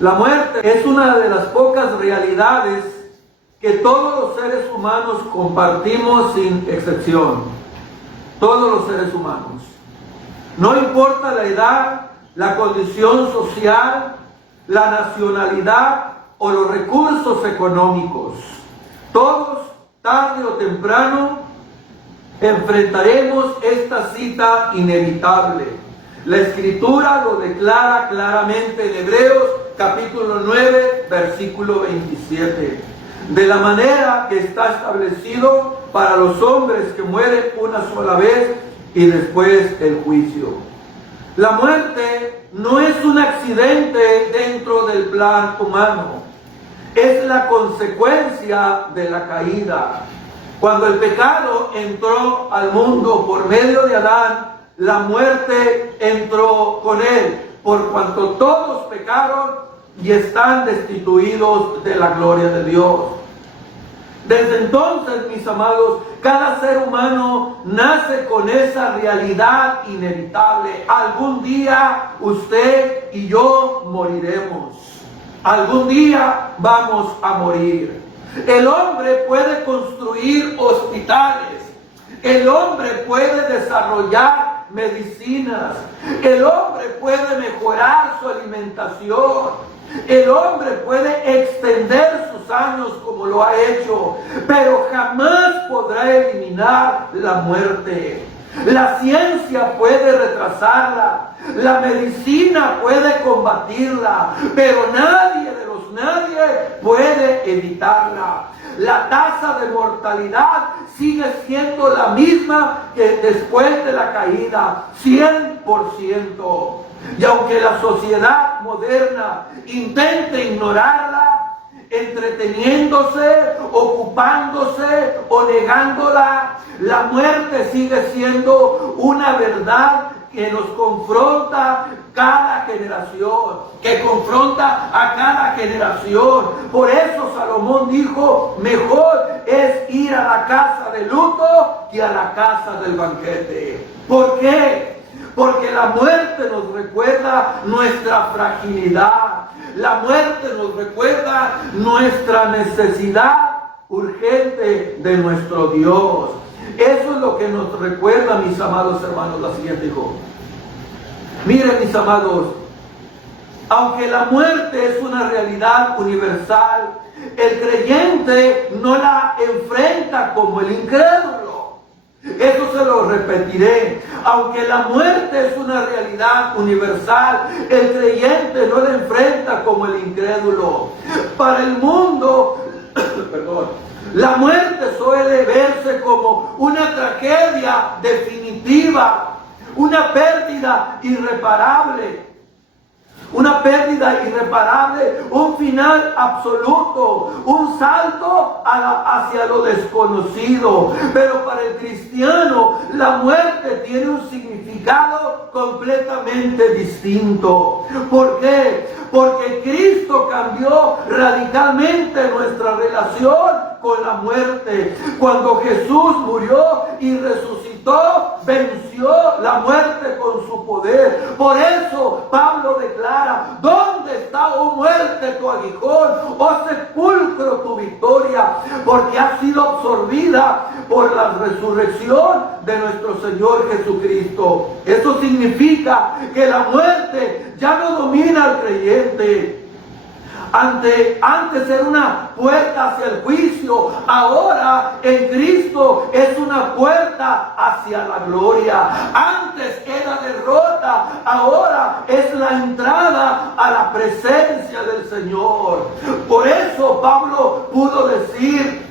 La muerte es una de las pocas realidades que todos los seres humanos compartimos sin excepción. Todos los seres humanos. No importa la edad, la condición social, la nacionalidad o los recursos económicos. Todos, tarde o temprano, enfrentaremos esta cita inevitable. La Escritura lo declara claramente en Hebreos capítulo 9, versículo 27. De la manera que está establecido para los hombres que mueren una sola vez y después el juicio. La muerte no es un accidente dentro del plan humano, es la consecuencia de la caída. Cuando el pecado entró al mundo por medio de Adán, la muerte entró con él, por cuanto todos pecaron y están destituidos de la gloria de Dios. Desde entonces, mis amados, cada ser humano nace con esa realidad inevitable. Algún día usted y yo moriremos. Algún día vamos a morir. El hombre puede construir hospitales. El hombre puede desarrollar medicinas. El hombre puede mejorar su alimentación. El hombre puede extender sus años como lo ha hecho, pero jamás podrá eliminar la muerte. La ciencia puede retrasarla, la medicina puede combatirla, pero nadie puede evitarla. La tasa de mortalidad sigue siendo la misma que después de la caída, 100%. Y aunque la sociedad moderna intente ignorarla, entreteniéndose, ocupándose o negándola, la muerte sigue siendo una verdad que nos confronta cada generación, que confronta a cada generación. Por eso Salomón dijo, mejor es ir a la casa de luto que a la casa del banquete. ¿Por qué? Porque la muerte nos recuerda nuestra fragilidad. La muerte nos recuerda nuestra necesidad urgente de nuestro Dios. Eso es lo que nos recuerda, mis amados hermanos, la siguiente dijo. Miren, mis amados, aunque la muerte es una realidad universal, el creyente no la enfrenta como el incrédulo. Eso se lo repetiré. Aunque la muerte es una realidad universal, el creyente no la enfrenta como el incrédulo. Para el mundo, la muerte suele verse como una tragedia definitiva, una pérdida irreparable. Una pérdida irreparable, un final absoluto, un salto hacia lo desconocido. Pero para el cristiano, la muerte tiene un significado completamente distinto. ¿Por qué? Porque Cristo cambió radicalmente nuestra relación con la muerte. Cuando Jesús murió y resucitó, venció la muerte con su poder. Por eso Pablo declara, ¿dónde está, oh muerte, tu aguijón? Oh sepulcro, tu victoria. Porque ha sido absorbida por la resurrección de nuestro Señor Jesucristo. Eso significa que la muerte ya no domina al creyente. Antes era una puerta hacia el juicio, ahora en Cristo es una puerta hacia la gloria. Antes era derrota, ahora es la entrada a la presencia del Señor. Por eso Pablo pudo decir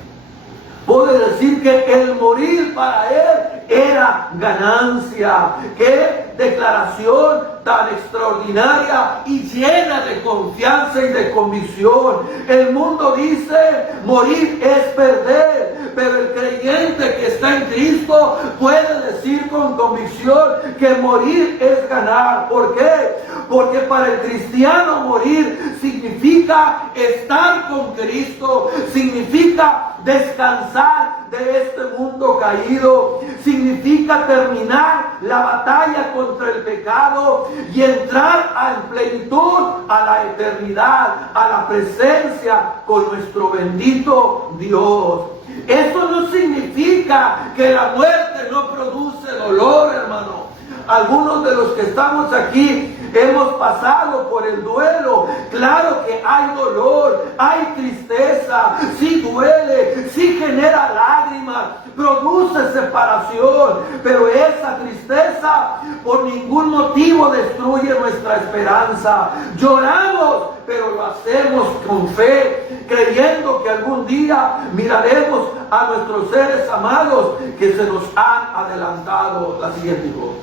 que el morir para él era ganancia. ¡Qué declaración tan extraordinaria y llena de confianza y de convicción! El mundo dice, morir es perder, pero el creyente que está en Cristo puede decir con convicción que morir es ganar. ¿Por qué? Porque para el cristiano morir significa estar con Cristo, significa descansar de este mundo caído, significa terminar la batalla contra el pecado y entrar en plenitud a la eternidad, a la presencia con nuestro bendito Dios. Esto no significa que la muerte no produce dolor, hermano. Algunos de los que estamos aquí hemos pasado por el duelo. Claro que hay dolor, hay tristeza, sí duele, sí genera lágrimas, produce separación, pero esa tristeza por ningún motivo destruye nuestra esperanza. Lloramos, pero lo hacemos con fe, creyendo que algún día miraremos a nuestros seres amados que se nos han adelantado. La siguiente, hijo.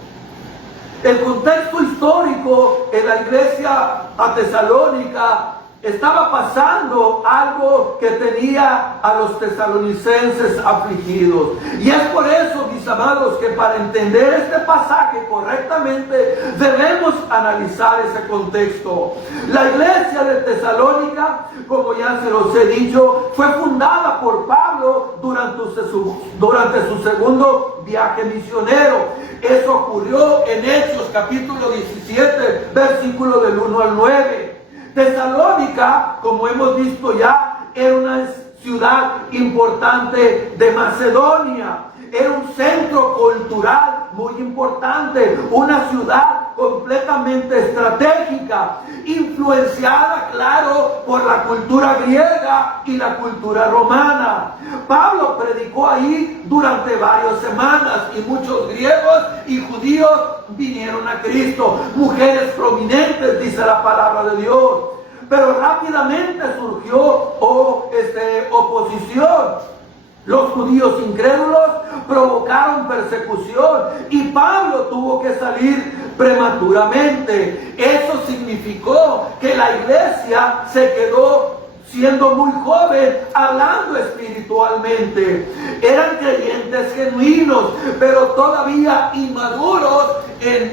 El contexto histórico en la iglesia a Tesalónica estaba pasando algo que tenía a los tesalonicenses afligidos. Y es por eso, mis amados, que para entender este pasaje correctamente debemos analizar ese contexto. La iglesia de Tesalónica, como ya se los he dicho, fue fundada por Pablo durante su segundo viaje misionero. Eso ocurrió en Hechos capítulo 17, versículo del 1 al 9. Tesalónica, como hemos visto ya, era una ciudad importante de Macedonia. Era un centro cultural muy importante, una ciudad completamente estratégica, influenciada, claro, por la cultura griega y la cultura romana. Pablo predicó ahí durante varias semanas y muchos griegos y judíos vinieron a Cristo. Mujeres prominentes, dice la palabra de Dios. Pero rápidamente surgió oposición. Los judíos incrédulos provocaron persecución y Pablo tuvo que salir prematuramente. Eso significó que la iglesia se quedó siendo muy joven, hablando espiritualmente. Eran creyentes genuinos, pero todavía inmaduros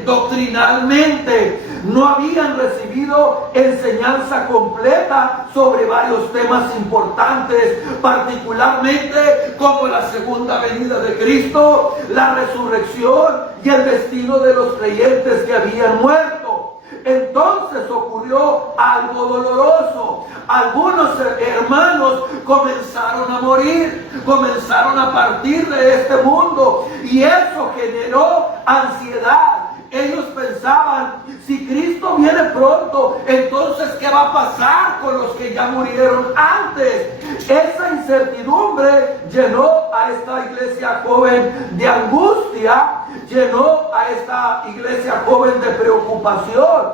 doctrinalmente. No habían recibido enseñanza completa sobre varios temas importantes, particularmente como la segunda venida de Cristo, la resurrección y el destino de los creyentes que habían muerto. Entonces ocurrió algo doloroso. Algunos hermanos comenzaron a morir, comenzaron a partir de este mundo, y eso generó ansiedad. Ellos pensaban, si Cristo viene pronto, entonces ¿qué va a pasar con los que ya murieron antes? Esa incertidumbre llenó a esta iglesia joven de angustia, llenó a esta iglesia joven de preocupación.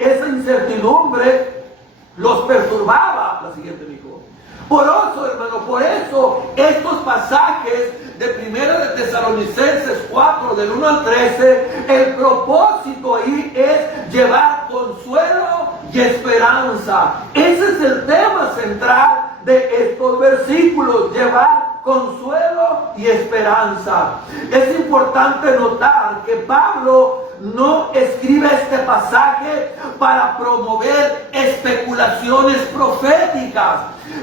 Esa incertidumbre los perturbaba. La siguiente, hijo. Por eso, hermano, por eso estos pasajes de Primera de Tesalonicenses 4, del 1 al 13, el propósito ahí es llevar consuelo y esperanza. Ese es el tema central de estos versículos, llevar consuelo y esperanza. Es importante notar que Pablo no escribe este pasaje para promover especulaciones proféticas.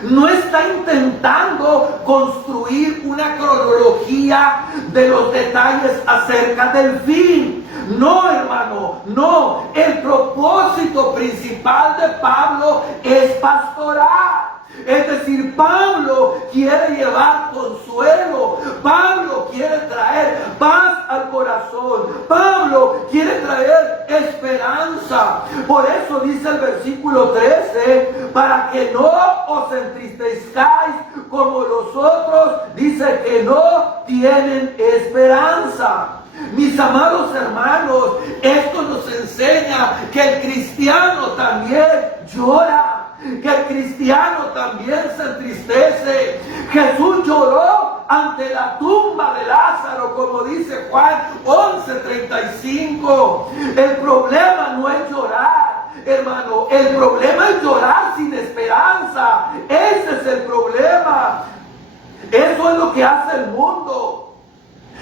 No está intentando construir una cronología de los detalles acerca del fin. No, hermano, no. El propósito principal de Pablo es pastoral. Es decir, Pablo quiere llevar consuelo, Pablo quiere traer paz al corazón, Pablo quiere traer esperanza. Por eso dice el versículo 13, para que no os entristezcáis como los otros, dice que no tienen esperanza. Mis amados hermanos, esto nos enseña que el cristiano también llora, que el cristiano también se entristece. Jesús lloró ante la tumba de Lázaro, como dice Juan 11:35. El problema no es llorar, hermano, el problema es llorar sin esperanza. Ese es el problema. Eso es lo que hace el mundo.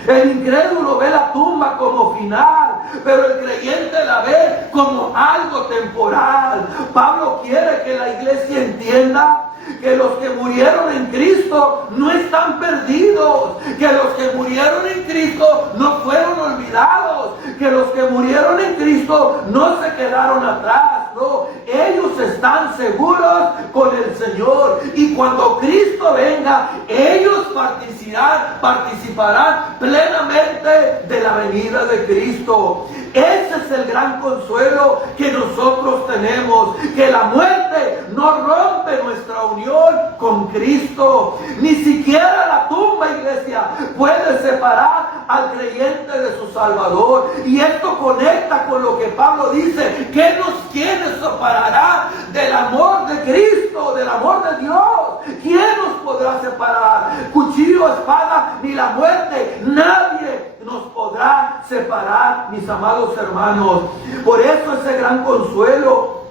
El incrédulo ve la tumba como final, pero el creyente la ve como algo temporal. Pablo quiere que la iglesia entienda que los que murieron en Cristo no están perdidos, que los que murieron en Cristo no fueron olvidados, que los que murieron en Cristo no se quedaron atrás, no, ellos están seguros con el Señor, y cuando Cristo venga, ellos participarán plenamente de la venida de Cristo. Ese es el gran consuelo que nosotros tenemos, que la muerte no rompe nuestra unión con Cristo. Ni siquiera la tumba, iglesia, puede separar al creyente de su Salvador. Y esto conecta con lo que Pablo dice: ¿quién nos separará del amor de Cristo, del amor de Dios? ¿Quién nos podrá separar? Cuchillo, espada, ni la muerte, nadie nos podrá separar, mis amados hermanos. Por eso ese gran consuelo,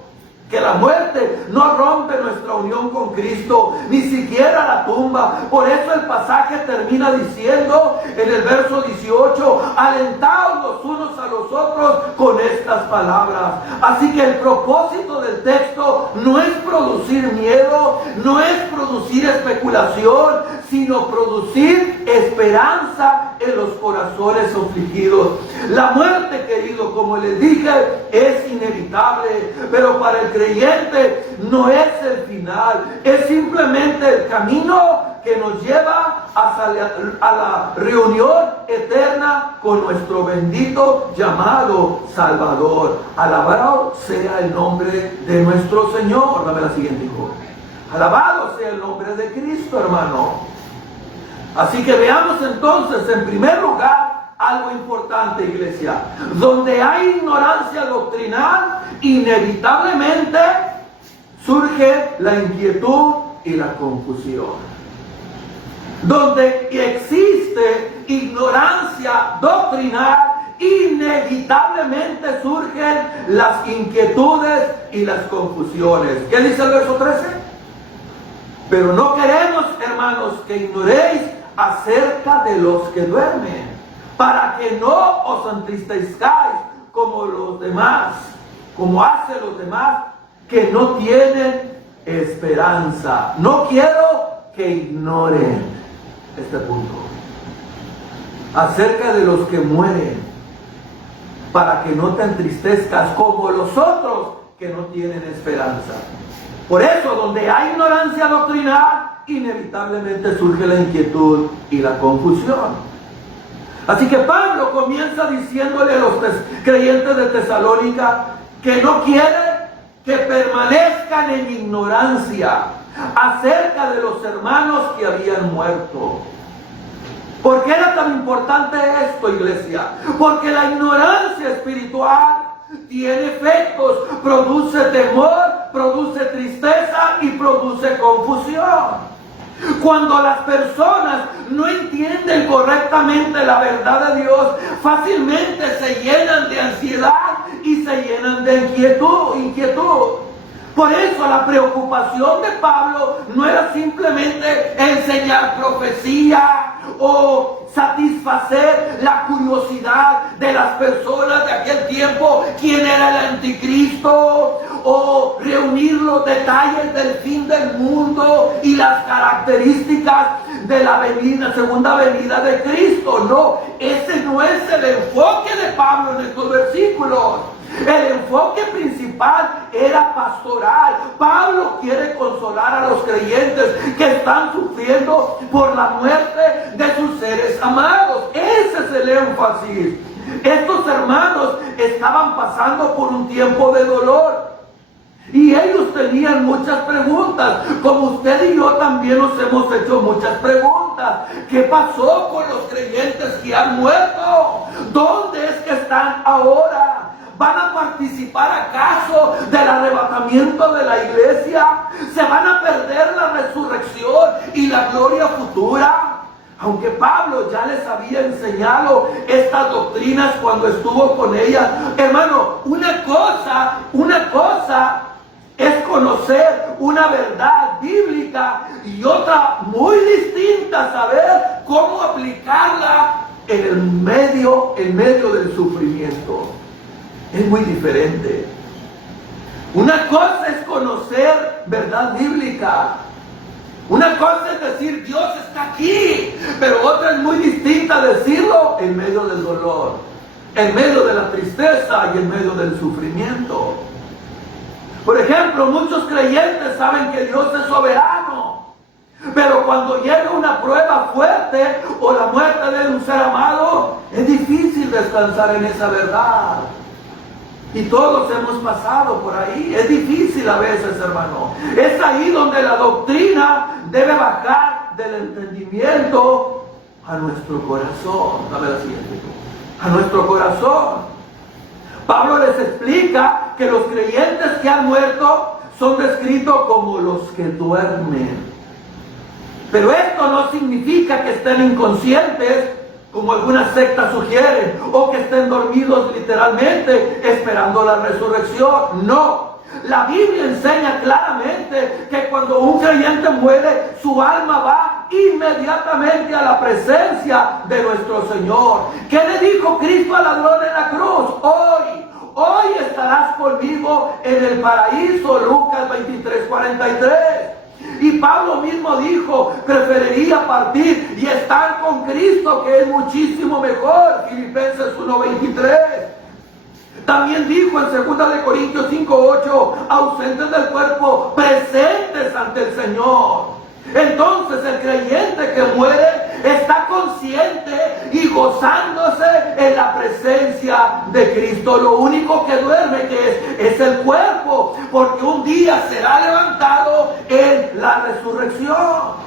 que la muerte no rompe nuestra unión con Cristo, ni siquiera la tumba. Por eso el pasaje termina diciendo en el verso 18: alentaos los unos a los otros con estas palabras. Así que el propósito del texto no es producir miedo, no es producir especulación, sino producir esperanza en los corazones afligidos. La muerte, querido, como les dije, es inevitable, pero para el creyente no es el final, es simplemente el camino que nos lleva a la reunión eterna con nuestro bendito llamado Salvador. Alabado sea el nombre de nuestro Señor. Dame la siguiente, hijo. Alabado sea el nombre de Cristo, hermano. Así que veamos entonces, en primer lugar, algo importante, iglesia. Donde hay ignorancia doctrinal, inevitablemente surge la inquietud y la confusión. Donde existe ignorancia doctrinal, inevitablemente surgen las inquietudes y las confusiones. ¿Qué dice el verso 13? Pero no queremos, hermanos, que ignoréis acerca de los que duermen, para que no os entristezcáis como los demás, como hacen los demás que no tienen esperanza. No quiero que ignoren este punto acerca de los que mueren, para que no te entristezcas como los otros que no tienen esperanza. Por eso, donde hay ignorancia doctrinal, inevitablemente surge la inquietud y la confusión. Así que Pablo comienza diciéndole a los creyentes de Tesalónica que no quiere que permanezcan en ignorancia acerca de los hermanos que habían muerto. ¿Por qué era tan importante esto, iglesia? Porque la ignorancia espiritual tiene efectos, produce temor, produce tristeza y produce confusión. Cuando las personas no entienden correctamente la verdad de Dios, fácilmente se llenan de ansiedad y se llenan de inquietud. Por eso la preocupación de Pablo no era simplemente enseñar profecía o satisfacer la curiosidad de las personas de aquel tiempo, quién era el anticristo, o reunir los detalles del fin del mundo y las características de la segunda venida de Cristo. No, ese no es el enfoque de Pablo en estos versículos. El enfoque principal era pastoral. Pablo quiere consolar a los creyentes que están sufriendo por la muerte de sus seres amados. Ese es el énfasis. Estos hermanos estaban pasando por un tiempo de dolor y ellos tenían muchas preguntas, como usted y yo también nos hemos hecho muchas preguntas. ¿Qué pasó con los creyentes que han muerto? ¿Dónde es que están ahora? ¿Van a participar acaso del arrebatamiento de la iglesia? ¿Se van a perder la resurrección y la gloria futura? Aunque Pablo ya les había enseñado estas doctrinas cuando estuvo con ellas. Hermano, una cosa es conocer una verdad bíblica y otra muy distinta, saber cómo aplicarla en medio del sufrimiento. Es muy diferente. Una cosa es conocer verdad bíblica. Una cosa es decir, Dios está aquí, pero otra es muy distinta decirlo en medio del dolor, en medio de la tristeza y en medio del sufrimiento. Por ejemplo, muchos creyentes saben que Dios es soberano, pero cuando llega una prueba fuerte o la muerte de un ser amado, es difícil descansar en esa verdad. Y todos hemos pasado por ahí. Es difícil a veces, hermano. Es ahí donde la doctrina debe bajar del entendimiento a nuestro corazón. Dame la siguiente. A nuestro corazón. Pablo les explica que los creyentes que han muerto son descritos como los que duermen. Pero esto no significa que estén inconscientes, como algunas sectas sugieren, o que estén dormidos literalmente esperando la resurrección. No. La Biblia enseña claramente que cuando un creyente muere, su alma va inmediatamente a la presencia de nuestro Señor. ¿Qué le dijo Cristo al ladrón en la cruz? Hoy estarás conmigo en el paraíso. Lucas 23:43. Y Pablo mismo dijo, preferiría partir y estar con Cristo, que es muchísimo mejor. Filipenses 1:23. También dijo en 2 Corintios 5:8, ausentes del cuerpo, presentes ante el Señor. Entonces el creyente que muere está consciente y gozándose en la presencia de Cristo. Lo único que duerme es el cuerpo, porque un día será levantado en la resurrección.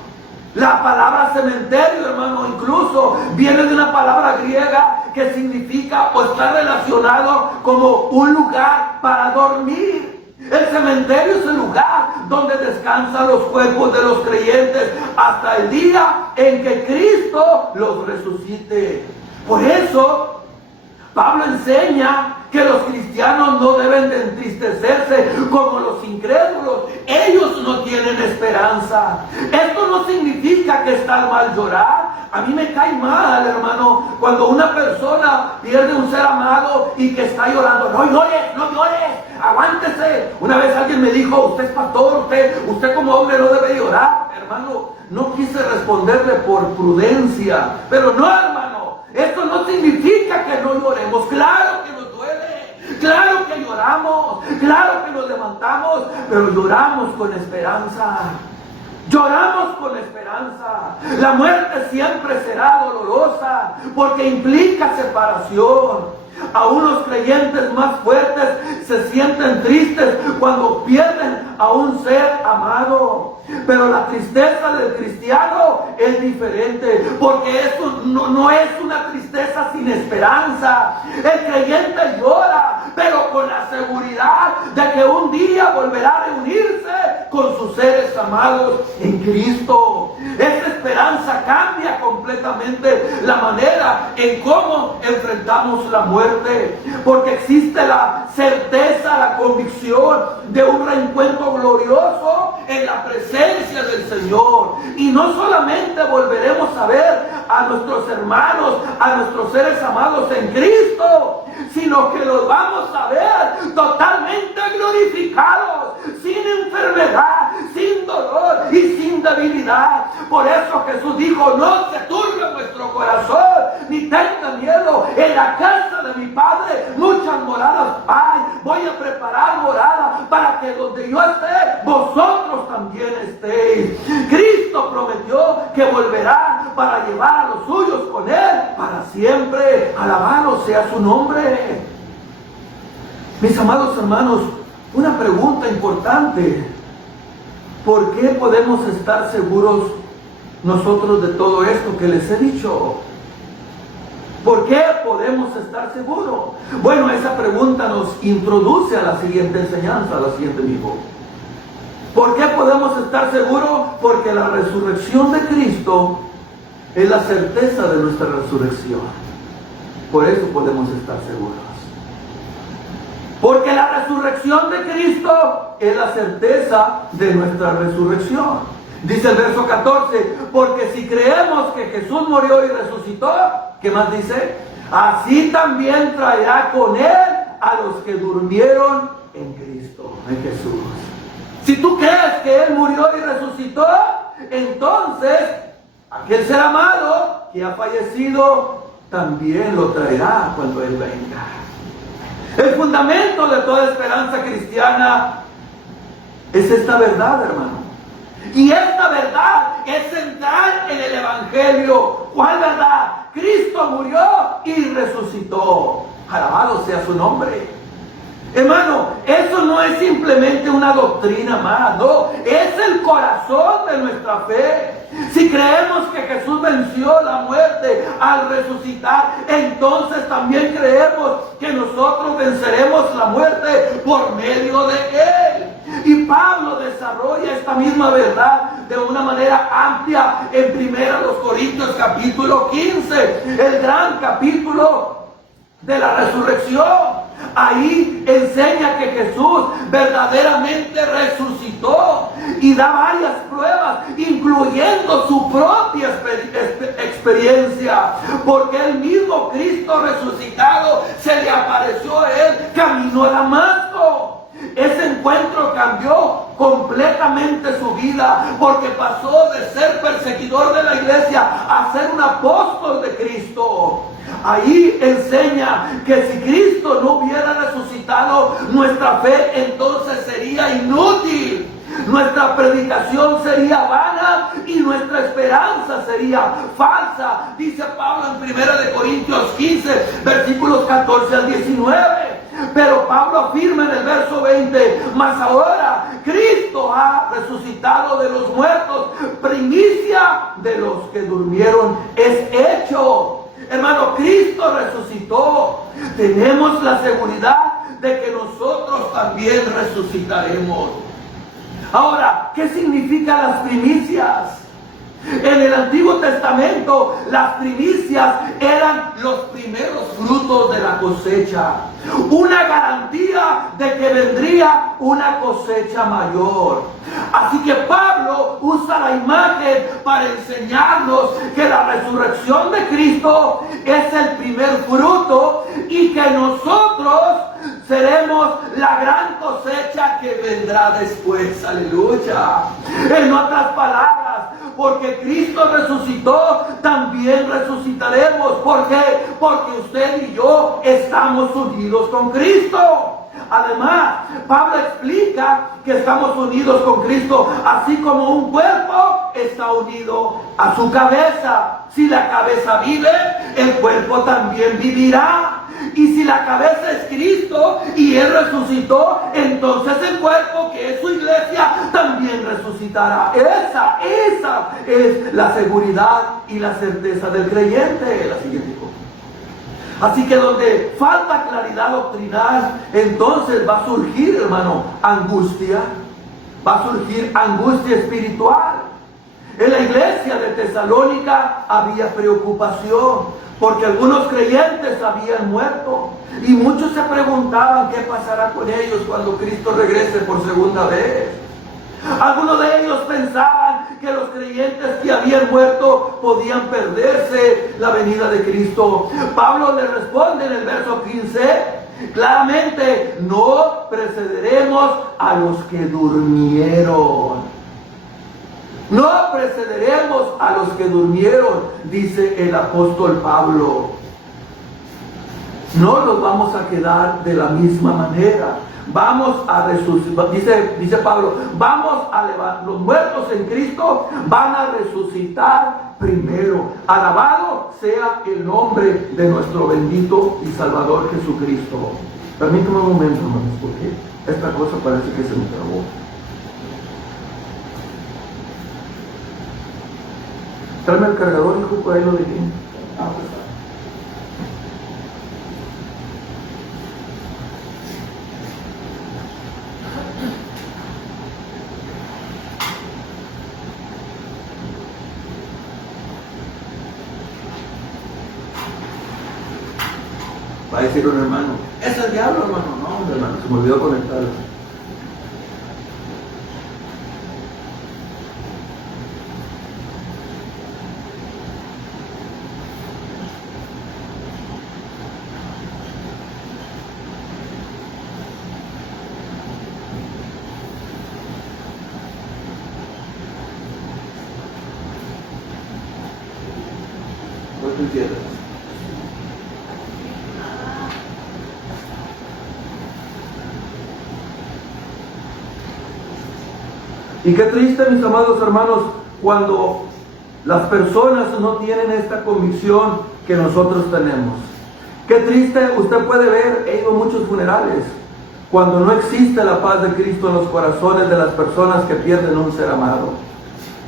La palabra cementerio, hermano, incluso viene de una palabra griega que significa o está relacionado como un lugar para dormir. El cementerio es el lugar donde descansan los cuerpos de los creyentes hasta el día en que Cristo los resucite. Por eso, Pablo enseña que los cristianos no deben de entristecerse como los incrédulos. Ellos no tienen esperanza. Esto no significa que está mal llorar. A mí me cae mal, hermano, cuando una persona pierde un ser amado y que está llorando. No llores, aguántese. Una vez alguien me dijo, usted es pastor, usted como hombre no debe llorar. Hermano, no quise responderle por prudencia, pero no, hermano, esto no significa que no lloremos. Claro que nos duele, claro que lloramos, claro que nos levantamos, pero lloramos con esperanza. Lloramos con esperanza. La muerte siempre será dolorosa porque implica separación. Aún los creyentes más fuertes se sienten tristes cuando pierden a un ser amado. Pero la tristeza del cristiano es diferente, porque eso no es una tristeza sin esperanza. El creyente llora, pero con la seguridad de que un día volverá a reunirse con sus seres amados en Cristo. Esta esperanza cambia completamente la manera en cómo enfrentamos la muerte, porque existe la certeza, la convicción de un reencuentro glorioso en la presencia del Señor. Y no solamente volveremos a ver a nuestros hermanos, a nuestros seres amados en Cristo, sino que los vamos a ver totalmente glorificados, sin enfermedad, sin dolor y sin debilidad. Por eso Jesús dijo, no se turbe vuestro corazón, ni tenga miedo. En la casa de mi Padre muchas moradas hay. Voy a preparar morada para que donde yo esté, vosotros también estéis. Cristo prometió que volverá para llevar a los suyos con Él para siempre. Alabado sea su nombre. Mis amados hermanos, una pregunta importante. ¿Por qué podemos estar seguros nosotros de todo esto que les he dicho? ¿Por qué podemos estar seguros? Bueno, esa pregunta nos introduce a la siguiente enseñanza, a la siguiente vivo. ¿Por qué podemos estar seguros? Porque la resurrección de Cristo es la certeza de nuestra resurrección. Por eso podemos estar seguros. Porque la resurrección de Cristo es la certeza de nuestra resurrección. Dice el verso 14, porque si creemos que Jesús murió y resucitó, ¿qué más dice? Así también traerá con Él a los que durmieron en Cristo, en Jesús. Si tú crees que Él murió y resucitó, entonces aquel ser amado que ha fallecido también lo traerá cuando Él venga. El fundamento de toda esperanza cristiana es esta verdad, hermano. Y esta verdad es central en el Evangelio. ¿Cuál verdad? Cristo murió y resucitó. Alabado sea su nombre. Hermano, eso no es simplemente una doctrina más, no, es el corazón de nuestra fe. Si creemos que Jesús venció la muerte al resucitar, entonces también creemos que nosotros venceremos la muerte por medio de Él. Y Pablo desarrolla esta misma verdad de una manera amplia en 1 Corintios capítulo 15, el gran capítulo de la resurrección. Ahí enseña que Jesús verdaderamente resucitó y da varias pruebas, incluyendo su propia experiencia, porque el mismo Cristo resucitado se le apareció a él camino a Damasco. Ese encuentro cambió completamente su vida, porque pasó de ser perseguidor de la iglesia a ser un apóstol de Cristo. Ahí enseña que si Cristo no hubiera resucitado, nuestra fe entonces sería inútil. Nuestra predicación sería vana y nuestra esperanza sería falsa. Dice Pablo en 1 Corintios 15, versículos 14 al 19. Pero Pablo afirma en el verso 20, mas ahora Cristo ha resucitado de los muertos, primicia de los que durmieron es hecho. Hermano, Cristo resucitó. Tenemos la seguridad de que nosotros también resucitaremos. Ahora, ¿qué significan las primicias? En el Antiguo Testamento, las primicias eran los primeros frutos de la cosecha. Una garantía de que vendría una cosecha mayor. Así que Pablo usa la imagen para enseñarnos que la resurrección de Cristo es el primer fruto y que nosotros seremos la gran cosecha que vendrá después. Aleluya. En otras palabras, porque Cristo resucitó, también resucitaremos. ¿Por qué? Porque usted y yo estamos unidos con Cristo. Además, Pablo explica que estamos unidos con Cristo, así como un cuerpo está unido a su cabeza. Si la cabeza vive, el cuerpo también vivirá. Y si la cabeza es Cristo y Él resucitó, entonces el cuerpo, que es su iglesia, también resucitará. Esa es la seguridad y la certeza del creyente. La siguiente cosa. Así que donde falta claridad doctrinal, entonces va a surgir, hermano, angustia. Va a surgir angustia espiritual. En la iglesia de Tesalónica había preocupación, porque algunos creyentes habían muerto y muchos se preguntaban qué pasará con ellos cuando Cristo regrese por segunda vez. Algunos de ellos pensaban que los creyentes que habían muerto podían perderse la venida de Cristo. Pablo le responde en el verso 15 claramente: no precederemos a los que durmieron. No precederemos a los que durmieron, dice el apóstol Pablo. No nos vamos a quedar de la misma manera. Vamos a resucitar, dice Pablo, vamos a levantar, los muertos en Cristo van a resucitar primero. Alabado sea el nombre de nuestro bendito y Salvador Jesucristo. Permítame un momento, hermanos, porque esta cosa parece que se me trabó. Tráeme el cargador, hijo, por ahí lo dejé. Va a decir un hermano, es el diablo, hermano. No, hombre, hermano, se me olvidó conectarlo. ¿Cuál tú quieres? Y qué triste, mis amados hermanos, cuando las personas no tienen esta convicción que nosotros tenemos. Qué triste, usted puede ver, he ido a muchos funerales, cuando no existe la paz de Cristo en los corazones de las personas que pierden un ser amado.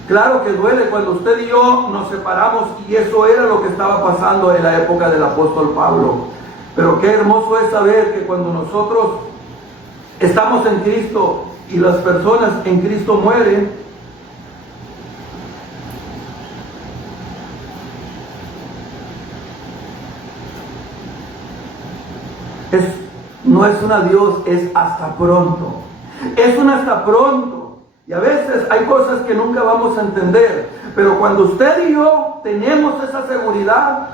Claro que duele cuando usted y yo nos separamos, y eso era lo que estaba pasando en la época del apóstol Pablo. Pero qué hermoso es saber que cuando nosotros estamos en Cristo y las personas en Cristo mueren, no es un adiós, es hasta pronto. Es un hasta pronto. Y a veces hay cosas que nunca vamos a entender, pero cuando usted y yo tenemos esa seguridad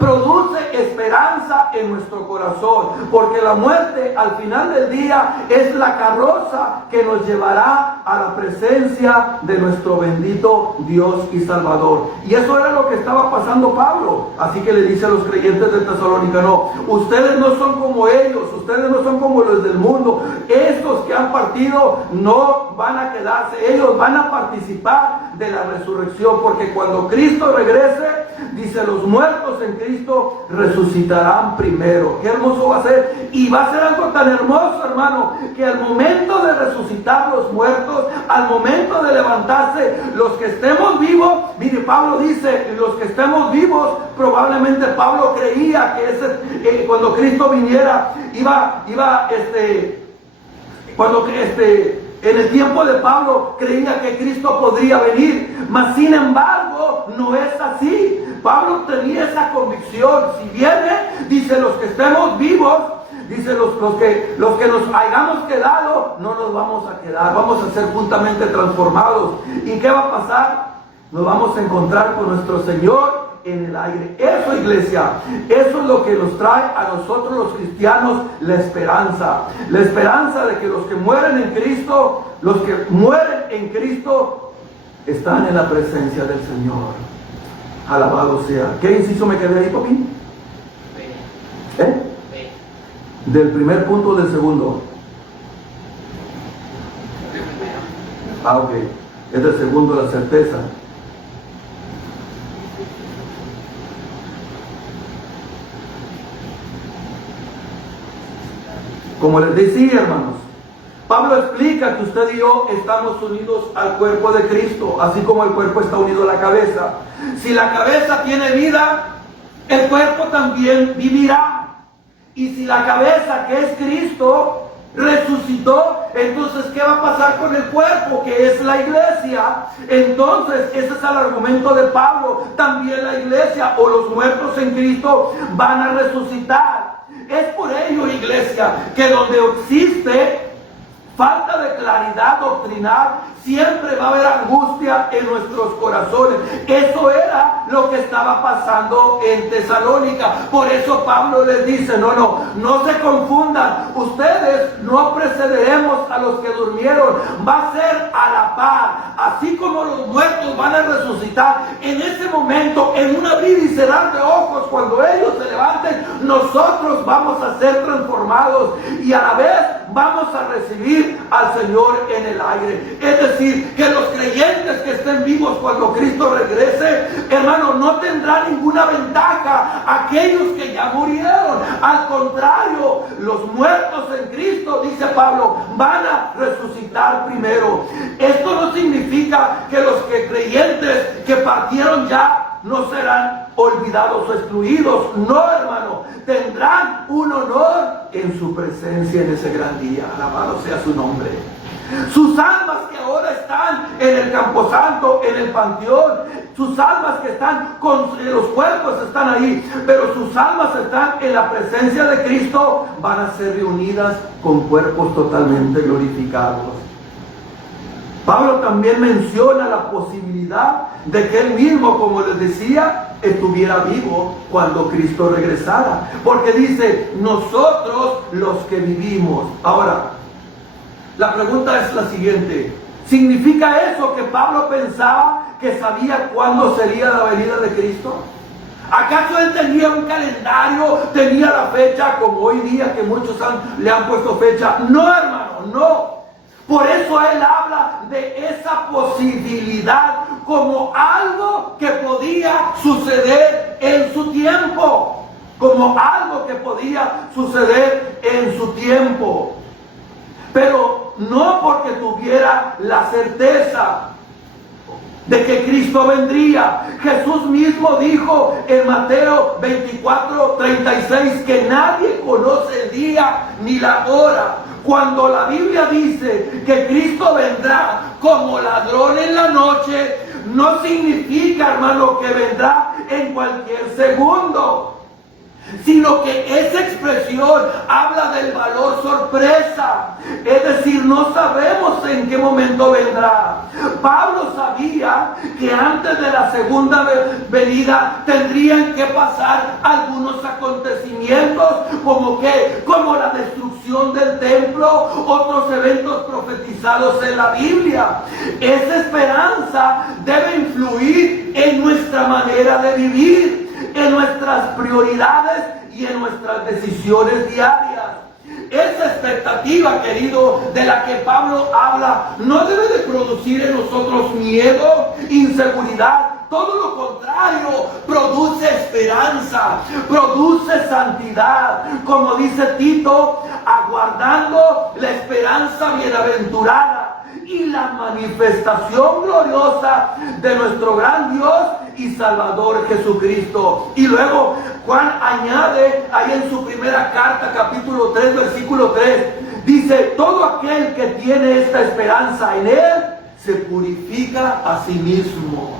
produce esperanza en nuestro corazón, porque la muerte al final del día es la carroza que nos llevará a la presencia de nuestro bendito Dios y Salvador. Y eso era lo que estaba pasando Pablo. Así que le dice a los creyentes de Tesalónica: no, ustedes no son como ellos, ustedes no son como los del mundo. Estos que han partido no van a quedarse, ellos van a participar de la resurrección, porque cuando Cristo regrese, dice, los muertos en Cristo resucitarán primero. Qué hermoso va a ser. Y va a ser algo tan hermoso, hermano, que al momento de resucitar los muertos, al momento de levantarse, los que estemos vivos, mire, Pablo dice, los que estemos vivos, probablemente Pablo creía que cuando Cristo viniera, en el tiempo de Pablo creía que Cristo podría venir, mas sin embargo no es así. Pablo tenía esa convicción: si viene, dice, los que estemos vivos, dice, los que nos hayamos quedado, no nos vamos a quedar, vamos a ser juntamente transformados. ¿Y qué va a pasar? Nos vamos a encontrar con nuestro Señor en el aire. Eso, iglesia, eso es lo que nos trae a nosotros los cristianos la esperanza de que los que mueren en Cristo, están en la presencia del Señor. Alabado sea. ¿Qué inciso me quedé ahí, Popín? Del primer punto o del segundo. Ok, es del segundo, la certeza. Como les decía, hermanos, Pablo explica que usted y yo estamos unidos al cuerpo de Cristo, así como el cuerpo está unido a la cabeza. Si la cabeza tiene vida, el cuerpo también vivirá. Y si la cabeza, que es Cristo, resucitó, entonces ¿qué va a pasar con el cuerpo, que es la iglesia? Entonces ese es el argumento de Pablo. También la iglesia o los muertos en Cristo van a resucitar. Es por ello, iglesia, que donde existe falta de claridad doctrinal, siempre va a haber angustia en nuestros corazones. Eso era lo que estaba pasando en Tesalónica. Por eso Pablo les dice: no se confundan. Ustedes no precederemos a los que durmieron. Va a ser a la par. Así como los muertos van a resucitar en ese momento, en un abrir y cerrar de ojos, cuando ellos se levanten, nosotros vamos a ser transformados y a la vez vamos a recibir al Señor en el aire. Es decir, que los creyentes que estén vivos cuando Cristo regrese, hermano, no tendrán ninguna ventaja aquellos que ya murieron. Al contrario, los muertos en Cristo, dice Pablo, van a resucitar primero. Esto no significa que los creyentes que partieron ya no serán olvidados o excluidos. No, hermano, tendrán un honor en su presencia en ese gran día. Alabado sea su nombre. Sus almas que ahora están en el camposanto, en el panteón. Sus almas que están los cuerpos están ahí, pero sus almas están en la presencia de Cristo, van a ser reunidas con cuerpos totalmente glorificados. Pablo también menciona la posibilidad de que él mismo, como les decía, estuviera vivo cuando Cristo regresara. Porque dice, nosotros los que vivimos. Ahora, la pregunta es la siguiente. ¿Significa eso que Pablo pensaba que sabía cuándo sería la venida de Cristo? ¿Acaso él tenía un calendario, tenía la fecha como hoy día que muchos le han puesto fecha? No, hermano, no. Por eso él habla de esa posibilidad como algo que podía suceder en su tiempo. Como algo que podía suceder en su tiempo. Pero no porque tuviera la certeza de que Cristo vendría. Jesús mismo dijo en Mateo 24:36 que nadie conoce el día ni la hora. Cuando la Biblia dice que Cristo vendrá como ladrón en la noche, no significa, hermano, que vendrá en cualquier segundo, sino que esa expresión habla del valor sorpresa, es decir, no sabemos en qué momento vendrá. Pablo sabía que antes de la segunda venida tendrían que pasar algunos acontecimientos, como la destrucción del templo, otros eventos profetizados en la Biblia. Esa esperanza debe influir en nuestra manera de vivir, en nuestras prioridades y en nuestras decisiones diarias. Esa expectativa, querido, de la que Pablo habla, no debe de producir en nosotros miedo, inseguridad. Todo lo contrario, produce esperanza, produce santidad. Como dice Tito, aguardando la esperanza bienaventurada y la manifestación gloriosa de nuestro gran Dios y Salvador Jesucristo. Y luego Juan añade ahí en su primera carta, capítulo 3, versículo 3, dice, todo aquel que tiene esta esperanza en él, se purifica a sí mismo.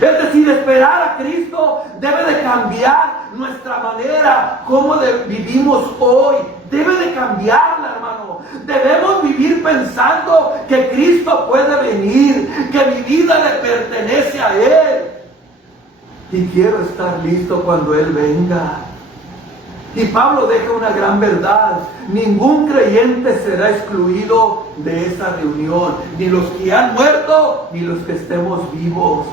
Es decir, esperar a Cristo debe de cambiar nuestra manera como vivimos hoy. Debe de cambiarla, hermano. Debemos vivir pensando que Cristo puede venir, que mi vida le pertenece a Él. Y quiero estar listo cuando Él venga. Y Pablo deja una gran verdad. Ningún creyente será excluido de esa reunión. Ni los que han muerto, ni los que estemos vivos.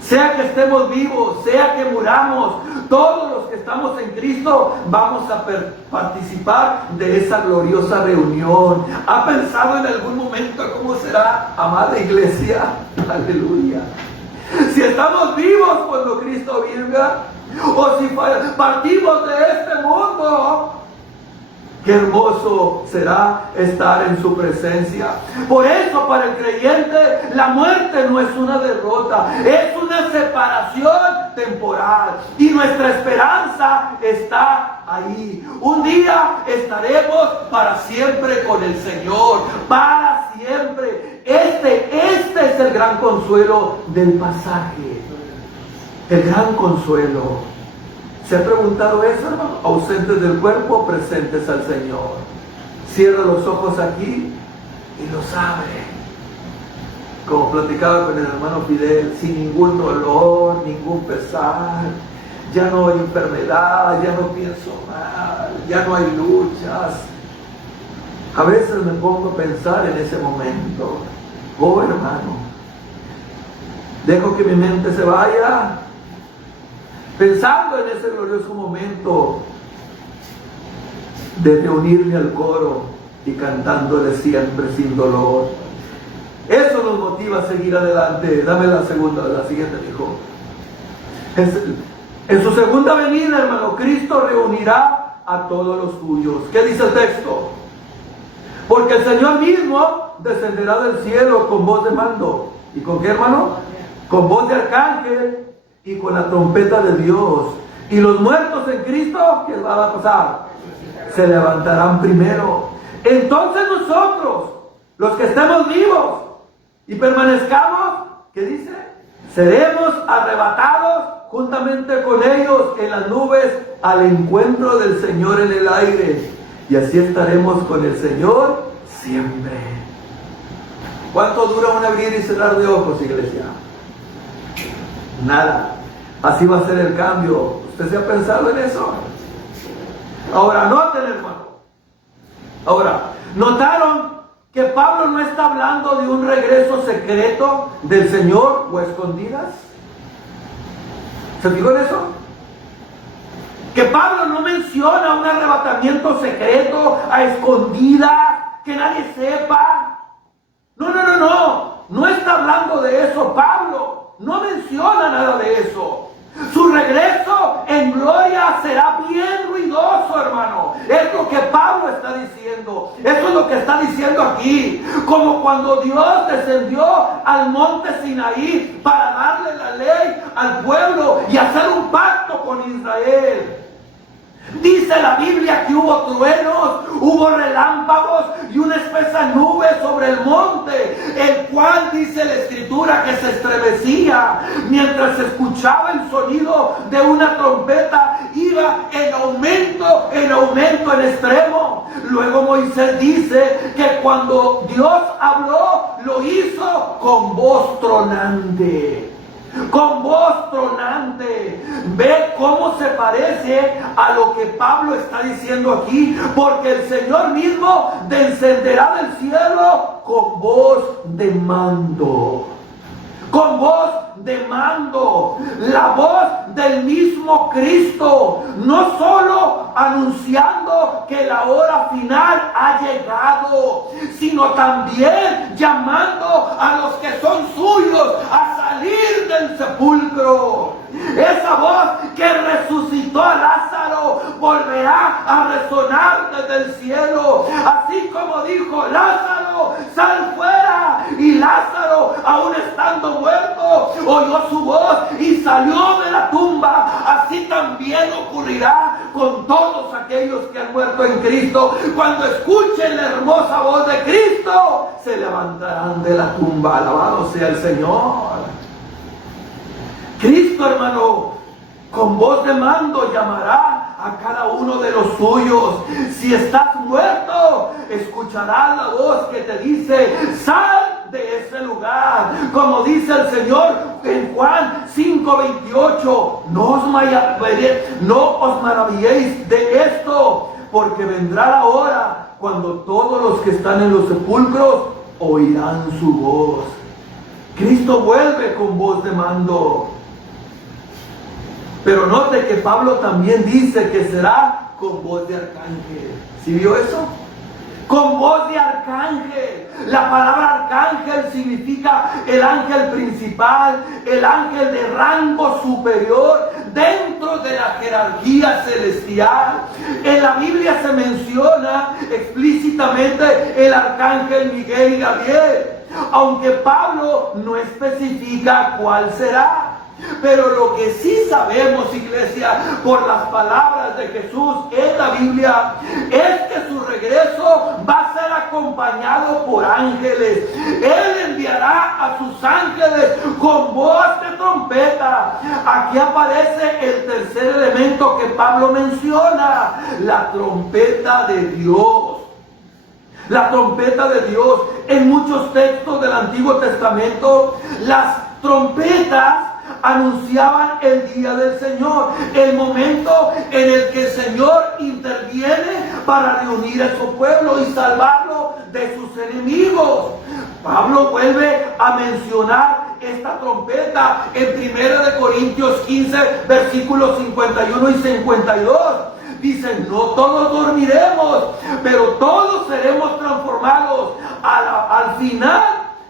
Sea que estemos vivos, sea que muramos, todos los que estamos en Cristo vamos a participar de esa gloriosa reunión. ¿Ha pensado en algún momento cómo será, amada iglesia? Aleluya. Si estamos vivos cuando Cristo venga, o si partimos de este mundo, qué hermoso será estar en su presencia. Por eso, para el creyente, la muerte no es una derrota, es una separación temporal. Y nuestra esperanza está ahí. Un día estaremos para siempre con el Señor, para siempre. Este es el gran consuelo del pasaje. El gran consuelo. ¿Se ha preguntado eso, hermano? Ausentes del cuerpo, presentes al Señor. Cierra los ojos aquí y los abre. Como platicaba con el hermano Fidel, sin ningún dolor, ningún pesar. Ya no hay enfermedad, ya no pienso mal, ya no hay luchas. A veces me pongo a pensar en ese momento. Oh, hermano, dejo que mi mente se vaya pensando en ese glorioso momento de reunirme al coro y cantándole siempre sin dolor. Eso nos motiva a seguir adelante. Dame la siguiente, hijo. En su segunda venida, hermano, Cristo reunirá a todos los suyos. ¿Qué dice el texto? Porque el Señor mismo descenderá del cielo con voz de mando. ¿Y con qué, hermano? Con voz de arcángel y con la trompeta de Dios. Y los muertos en Cristo, ¿qué va a pasar? Se levantarán primero. Entonces nosotros, los que estemos vivos, y permanezcamos, ¿qué dice? Seremos arrebatados juntamente con ellos en las nubes al encuentro del Señor en el aire. Y así estaremos con el Señor siempre. ¿Cuánto dura un abrir y cerrar de ojos, iglesia? Nada. Así va a ser el cambio. ¿Usted se ha pensado en eso? Ahora, noten, hermano. Ahora, ¿notaron que Pablo no está hablando de un regreso secreto del Señor o escondidas? ¿Se fijó en eso? Que Pablo no menciona un arrebatamiento secreto, a escondidas, que nadie sepa. No está hablando de eso Pablo. No menciona nada de eso. Su regreso en gloria será bien ruidoso, hermano. Es lo que Pablo está diciendo. Eso es lo que está diciendo aquí. Como cuando Dios descendió al monte Sinaí para darle la ley al pueblo y hacer un pacto con Israel. Dice la Biblia que hubo truenos, hubo relámpagos y una espesa nube sobre el monte, el cual dice la Escritura que se estremecía mientras se escuchaba el sonido de una trompeta, iba en aumento en extremo. Luego Moisés dice que cuando Dios habló, lo hizo con voz tronante. Con voz tronante. Ve cómo se parece a lo que Pablo está diciendo aquí, porque el Señor mismo descenderá del cielo con voz de mando. Con voz de mando, la voz del mismo Cristo, no solo anunciando que la hora final ha llegado, sino también llamando a los que son suyos a salir del sepulcro. Esa voz que resucitó a Lázaro volverá a resonar desde el cielo, así como dijo: Lázaro, sal fuera. Y Lázaro, aún estando muerto, oyó su voz y salió de la tumba. Así también ocurrirá con todos aquellos que han muerto en Cristo. Cuando escuchen la hermosa voz de Cristo, se levantarán de la tumba. Alabado sea el Señor. Cristo, hermano, con voz de mando llamará a cada uno de los suyos. Si estás muerto, escucharás la voz que te dice: sal de ese lugar. Como dice el Señor en Juan 5:28, no os maravilléis de esto, porque vendrá la hora cuando todos los que están en los sepulcros oirán su voz. Cristo vuelve con voz de mando. Pero note que Pablo también dice que será con voz de arcángel. ¿Sí vio eso? Con voz de arcángel. La palabra arcángel significa el ángel principal, el ángel de rango superior dentro de la jerarquía celestial. En la Biblia se menciona explícitamente el arcángel Miguel y Gabriel, aunque Pablo no especifica cuál será. Pero lo que sí sabemos, iglesia, por las palabras de Jesús en la Biblia, es que su regreso va a ser acompañado por ángeles. Él enviará a sus ángeles con voz de trompeta. Aquí aparece el tercer elemento que Pablo menciona: la trompeta de Dios. La trompeta de Dios. En muchos textos del Antiguo Testamento, las trompetas anunciaban el día del Señor, el momento en el que el Señor interviene para reunir a su pueblo y salvarlo de sus enemigos. Pablo vuelve a mencionar esta trompeta en 1 Corintios 15, versículos 51 y 52. Dice: no todos dormiremos, pero todos seremos transformados al final.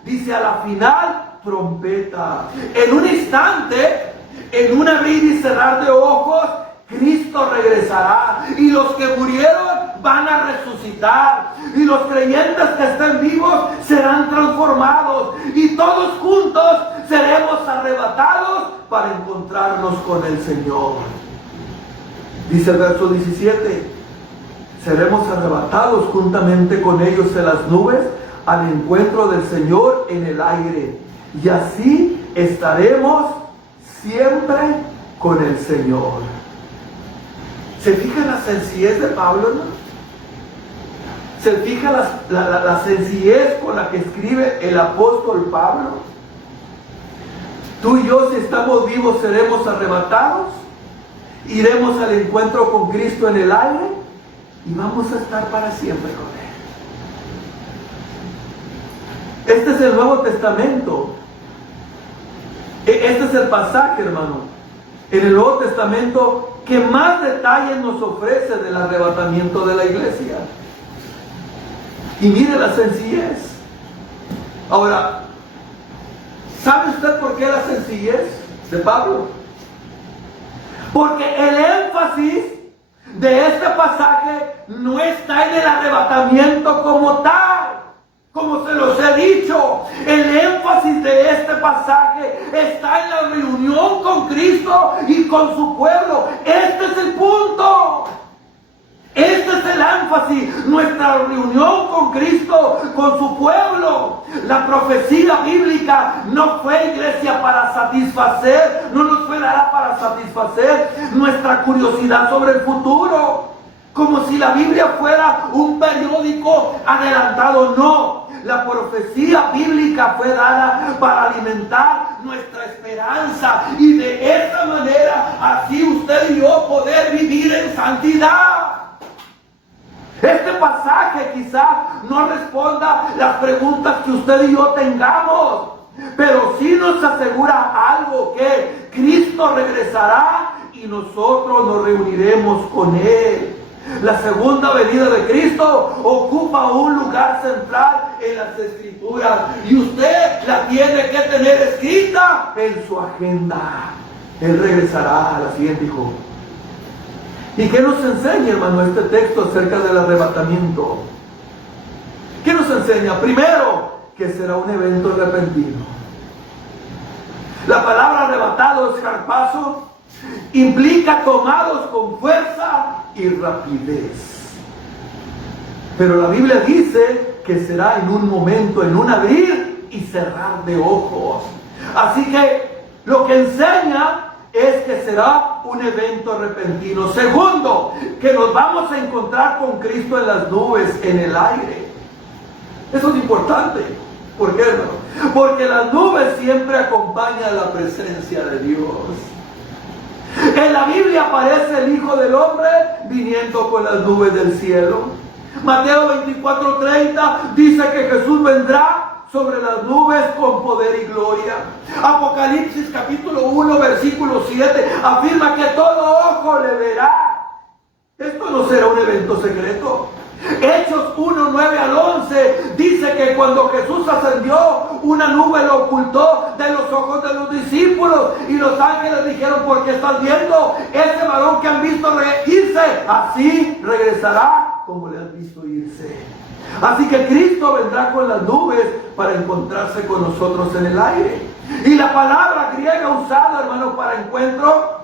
Dice: a la final trompeta. En un instante, en un abrir y cerrar de ojos, Cristo regresará y los que murieron van a resucitar, y los creyentes que estén vivos serán transformados, y todos juntos seremos arrebatados para encontrarnos con el Señor. Dice el verso 17: seremos arrebatados juntamente con ellos en las nubes al encuentro del Señor en el aire. Y así estaremos siempre con el Señor. ¿Se fija la sencillez de Pablo, hermano? ¿Se fija la sencillez con la que escribe el apóstol Pablo? Tú y yo, si estamos vivos, seremos arrebatados, iremos al encuentro con Cristo en el aire y vamos a estar para siempre con Él. Este es el Nuevo Testamento. Este es el pasaje, hermano, en el Nuevo Testamento que más detalles nos ofrece del arrebatamiento de la iglesia. Y mire la sencillez. Ahora, ¿sabe usted por qué la sencillez de Pablo? Porque el énfasis de este pasaje no está en el arrebatamiento como tal, como se los he dicho. El énfasis de este pasaje está en la reunión con Cristo y con su pueblo. Este es el punto. Este es el énfasis, nuestra reunión con Cristo, con su pueblo. La profecía bíblica no fue, iglesia, para satisfacer, no nos fue dada para satisfacer nuestra curiosidad sobre el futuro, como si la Biblia fuera un periódico adelantado. No, la profecía bíblica fue dada para alimentar nuestra esperanza y de esta manera así usted y yo poder vivir en santidad. Este pasaje quizás no responda las preguntas que usted y yo tengamos, pero sí nos asegura algo, que Cristo regresará y nosotros nos reuniremos con Él. La segunda venida de Cristo ocupa un lugar central en las Escrituras y usted la tiene que tener escrita en su agenda. Él regresará, la siguiente, hijo. ¿Y qué nos enseña, hermano, este texto acerca del arrebatamiento? ¿Qué nos enseña? Primero, que será un evento repentino. La palabra arrebatado, escarpazo, implica tomados con fuerza y rapidez. Pero la Biblia dice que será en un momento, en un abrir y cerrar de ojos. Así que lo que enseña es que será un evento repentino. Segundo, que nos vamos a encontrar con Cristo en las nubes, en el aire. Eso es importante. ¿Por qué, hermano? Porque las nubes siempre acompañan la presencia de Dios. En la Biblia aparece el Hijo del Hombre viniendo con las nubes del cielo. Mateo 24:30 dice que Jesús vendrá sobre las nubes con poder y gloria. Apocalipsis capítulo 1 versículo 7 afirma que todo ojo le verá. Esto no será un evento secreto. Hechos 1, 9 al 11 dice que cuando Jesús ascendió, una nube lo ocultó de los ojos de los discípulos y los ángeles dijeron: ¿por qué estás viendo ese varón que han visto irse? Así regresará como le han visto irse. Así que Cristo vendrá con las nubes para encontrarse con nosotros en el aire. Y la palabra griega usada, hermano, para encuentro,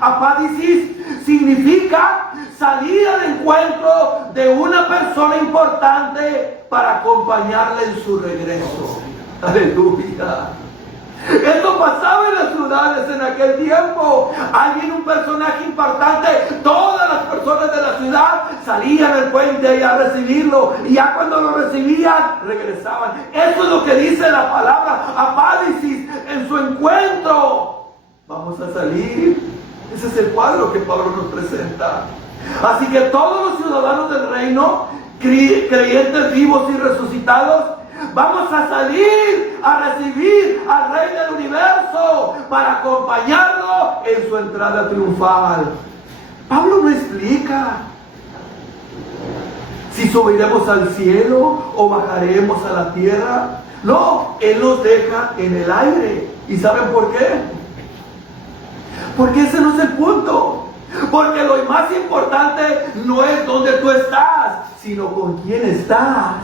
apádisis, significa salir al encuentro de una persona importante para acompañarla en su regreso. Aleluya. Esto pasaba en las ciudades en aquel tiempo. Alguien, un personaje importante, todas las personas de la ciudad salían al puente a recibirlo, y ya cuando lo recibían regresaban. Eso es lo que dice la palabra apádisis, en su encuentro. Vamos a salir. Ese es el cuadro que Pablo nos presenta. Así que todos los ciudadanos del reino, creyentes vivos y resucitados, vamos a salir a recibir al Rey del Universo para acompañarlo en su entrada triunfal. Pablo no explica si subiremos al cielo o bajaremos a la tierra. No, Él nos deja en el aire. ¿Y saben por qué? Porque ese no es el punto. Porque lo más importante no es dónde tú estás, sino con quién estás.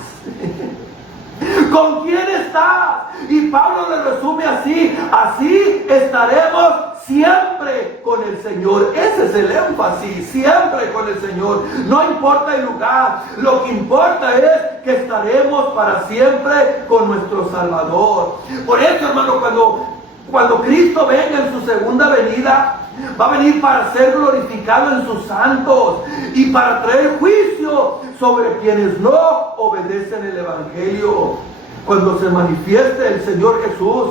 ¿Con quién estás? Y Pablo le resume así: así estaremos siempre con el Señor. Ese es el énfasis, siempre con el Señor. No importa el lugar, lo que importa es que estaremos para siempre con nuestro Salvador. Por eso, hermano, cuando Cristo venga en su segunda venida, va a venir para ser glorificado en sus santos y para traer juicio sobre quienes no obedecen el Evangelio. Cuando se manifieste el Señor Jesús,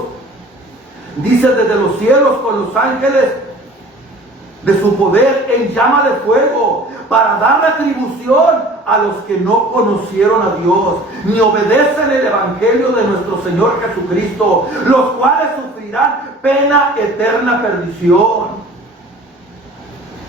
dice, desde los cielos con los ángeles de su poder en llama de fuego, para dar retribución a los que no conocieron a Dios, ni obedecen el Evangelio de nuestro Señor Jesucristo, los cuales sufrirán pena eterna perdición.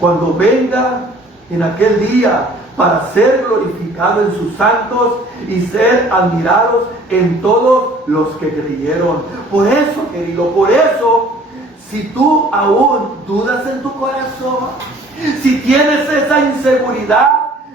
Cuando venga en aquel día para ser glorificado en sus santos y ser admirados en todos los que creyeron. Por eso, querido, por eso, si tú aún dudas en tu corazón, si tienes esa inseguridad,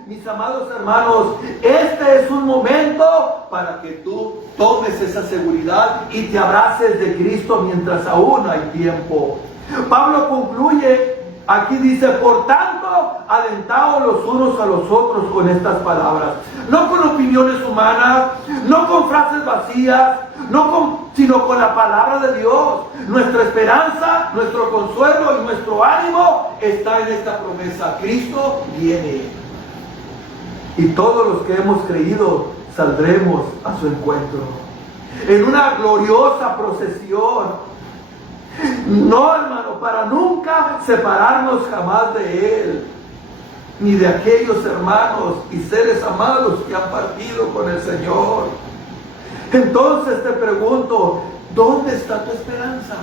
mis amados hermanos, este es un momento para que tú tomes esa seguridad y te abraces de Cristo mientras aún hay tiempo. Pablo concluye, aquí dice: por tanto, alentaos los unos a los otros con estas palabras. No con opiniones humanas, no con frases vacías, sino con la palabra de Dios. Nuestra esperanza, nuestro consuelo y nuestro ánimo está en esta promesa: Cristo viene. Y todos los que hemos creído saldremos a su encuentro en una gloriosa procesión. No, hermano, para nunca separarnos jamás de Él, ni de aquellos hermanos y seres amados que han partido con el Señor. Entonces te pregunto, ¿dónde está tu esperanza?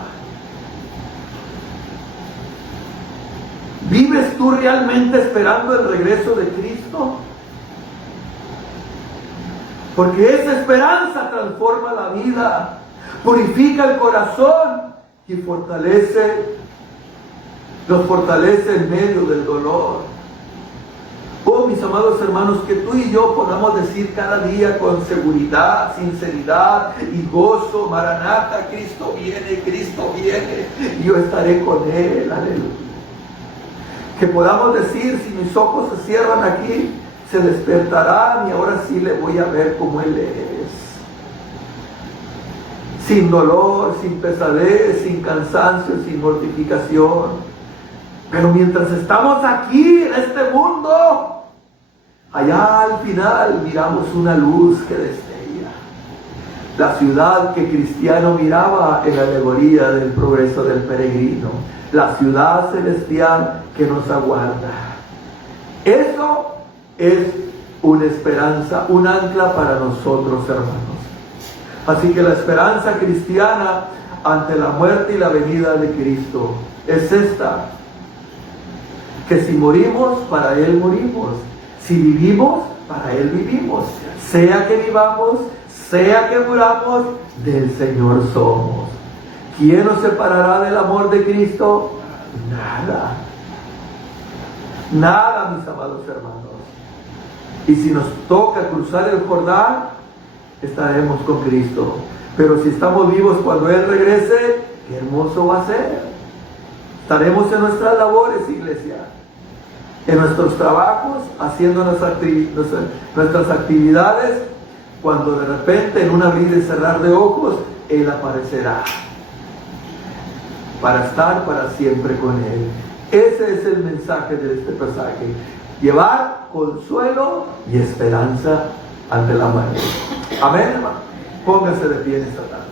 ¿Vives tú realmente esperando el regreso de Cristo? Porque esa esperanza transforma la vida, purifica el corazón y los fortalece en medio del dolor. Oh, mis amados hermanos, que tú y yo podamos decir cada día con seguridad, sinceridad y gozo: Maranata, Cristo viene, y yo estaré con Él. Aleluya. Que podamos decir: si mis ojos se cierran aquí, se despertarán y ahora sí le voy a ver como Él es. Sin dolor, sin pesadez, sin cansancio, sin mortificación. Pero mientras estamos aquí en este mundo, allá al final miramos una luz que destella. La ciudad que Cristiano miraba en la alegoría del progreso del peregrino. La ciudad celestial que nos aguarda. Eso es una esperanza, un ancla para nosotros, hermanos. Así que la esperanza cristiana ante la muerte y la venida de Cristo es esta: que si morimos, para Él morimos. Si vivimos, para Él vivimos. Sea que vivamos, sea que muramos, del Señor somos. ¿Quién nos separará del amor de Cristo? Nada. Nada, mis amados hermanos. Y si nos toca cruzar el Jordán, estaremos con Cristo. Pero si estamos vivos cuando Él regrese, qué hermoso va a ser. Estaremos en nuestras labores, iglesia, en nuestros trabajos, haciendo nuestras actividades, cuando de repente en un abrir y cerrar de ojos Él aparecerá para estar para siempre con Él. Ese es el mensaje de este pasaje: llevar consuelo y esperanza ante la muerte. Amén, hermano. Póngase de pie en esta tarde.